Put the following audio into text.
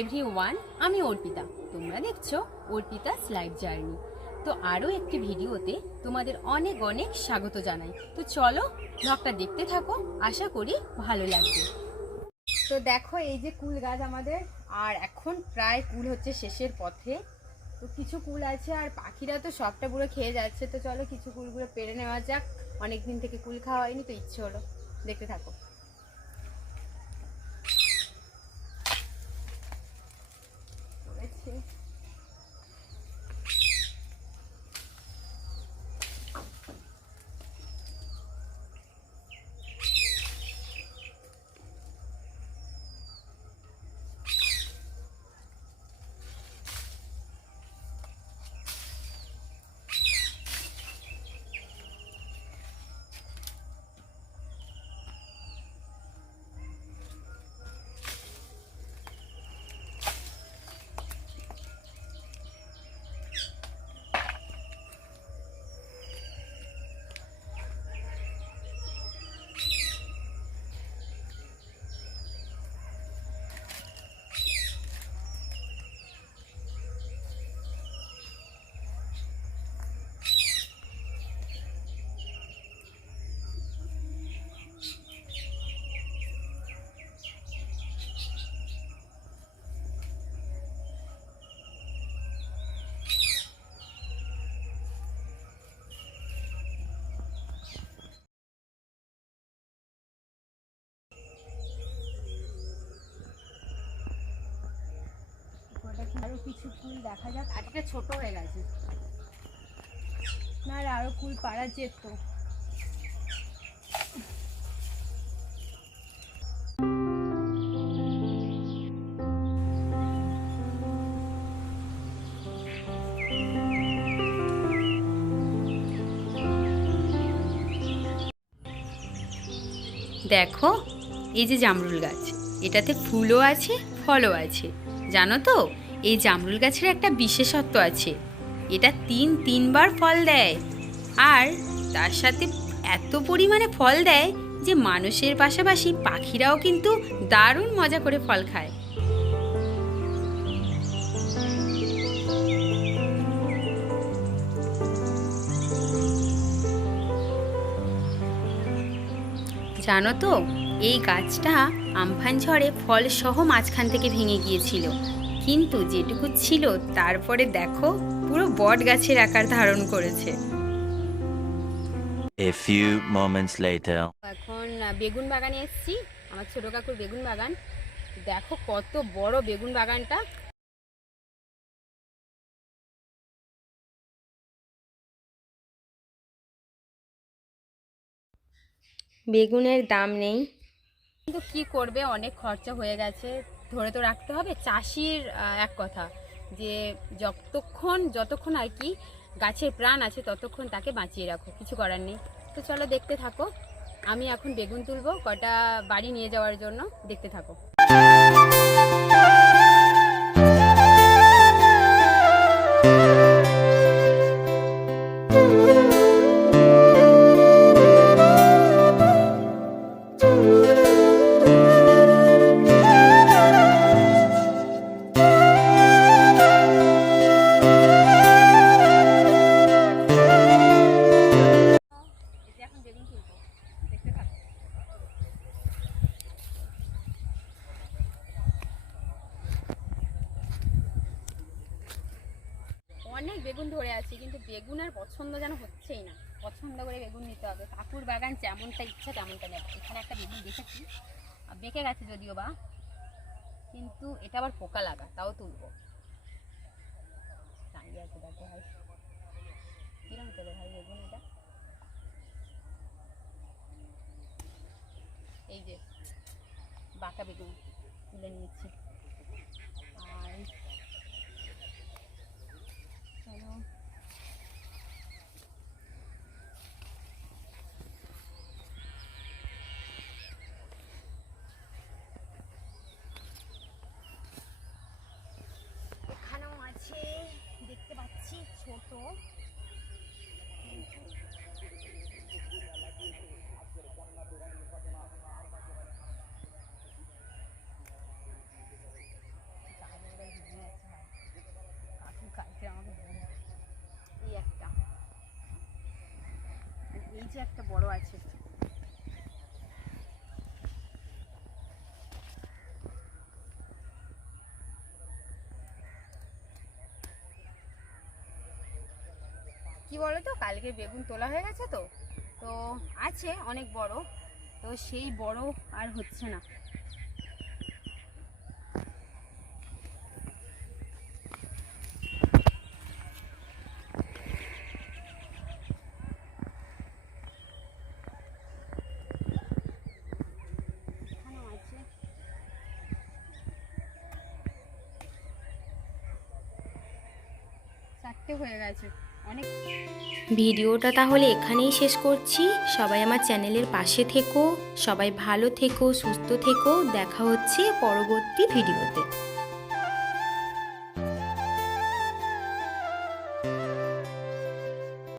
Everyone, আমি অর্পিতা। তোমরা দেখছো অর্পিতাস লাইফ জার্নি। তো আরও একটি ভিডিওতে তোমাদের অনেক অনেক স্বাগত জানাই। তো চলো ব্লগটা দেখতে থাকো, আশা করি ভালো লাগবে। তো দেখো এই যে কুল গাছ আমাদের, আর এখন প্রায় কুল হচ্ছে শেষের পথে। তো কিছু কুল আছে, আর পাখিরা তো সবটা পুরো খেয়ে যাচ্ছে। তো চলো কিছু কুলগুলো পেরে নেওয়া যাক। অনেক দিন থেকে কুল খাওয়া হয়নি, তো ইচ্ছে হলো, দেখতে থাকো। আরো কিছু ফুল দেখা যাক। আজকে ছোট হয়ে গেছে, না আরো ফুল পাড়া যেত। দেখো এই যে জামরুল গাছ, এটাতে ফুলও আছে ফলও আছে। জানো তো এই জামরুল গাছের একটা বিশেষত্ব আছে, এটা তিনবার ফল দেয়। আর তার সাথে এত পরিমাণে ফল দেয় যে মানুষের পাশাপাশি পাখিরাও কিন্তু দারুণ মজা করে ফল খায়। জানো তো এই গাছটা আমফান ঝড়ে ফল সহ মাঝখান থেকে ভেঙে গিয়েছিল, কিন্তু যেটুকু ছিল তারপরে দেখো পুরো বট গাছের আকার ধারণ করেছে। A few moments later. এখন বেগুন বাগানে এসেছি, আমার ছোট কাকুর বেগুন বাগান। দেখো কত বড় বেগুন বাগানটা। বেগুনের দাম নেই, কিন্তু কি করবে, অনেক খরচা হয়ে গেছে, ধরে তো রাখতে হবে। চাষির এক কথা যে যতক্ষণ আর কি গাছের প্রাণ আছে ততক্ষণ তাকে বাঁচিয়ে রাখো, কিছু করার নেই। তো চলো দেখতে থাকো, আমি এখন বেগুন তুলবো কটা বাড়ি নিয়ে যাওয়ার জন্য, দেখতে থাকো। অনেক বেগুন ধরে আছে, কিন্তু বেগুন আর পছন্দ যেন হচ্ছেই না। পছন্দ করে বেগুন নিতে হবে, কাকুর বাগান যেমনটা ইচ্ছা তেমনটা নেব। এখানে একটা বেগুন দেখেছি, বেঁকে গেছে যদিও বা, কিন্তু এটা আবার পোকা লাগা, তাও তুলবো। দাঁড়িয়ে আছে দেখো ভাই, কিরম করে ভাই বেগুন এটা। এই যে বাঁকা বেগুন তুলে নিয়েছি। আর চলো এখানেও আছে, দেখতে পাচ্ছি ছোট। যে একটা বড় আছে। কি বলো তো, কালকে বেগুন তোলা হয়ে গেছে তো তো আছে অনেক বড়, তো সেই বড় আর হচ্ছে না। এখানেও আছে। চারটে হয়ে গেছে, অনেক। ভিডিওটা তাহলে এখানেই শেষ করছি। সবাই আমার চ্যানেলের পাশে থেকো, সবাই ভালো থেকো, সুস্থ থেকো। দেখা হচ্ছে পরবর্তী ভিডিওতে।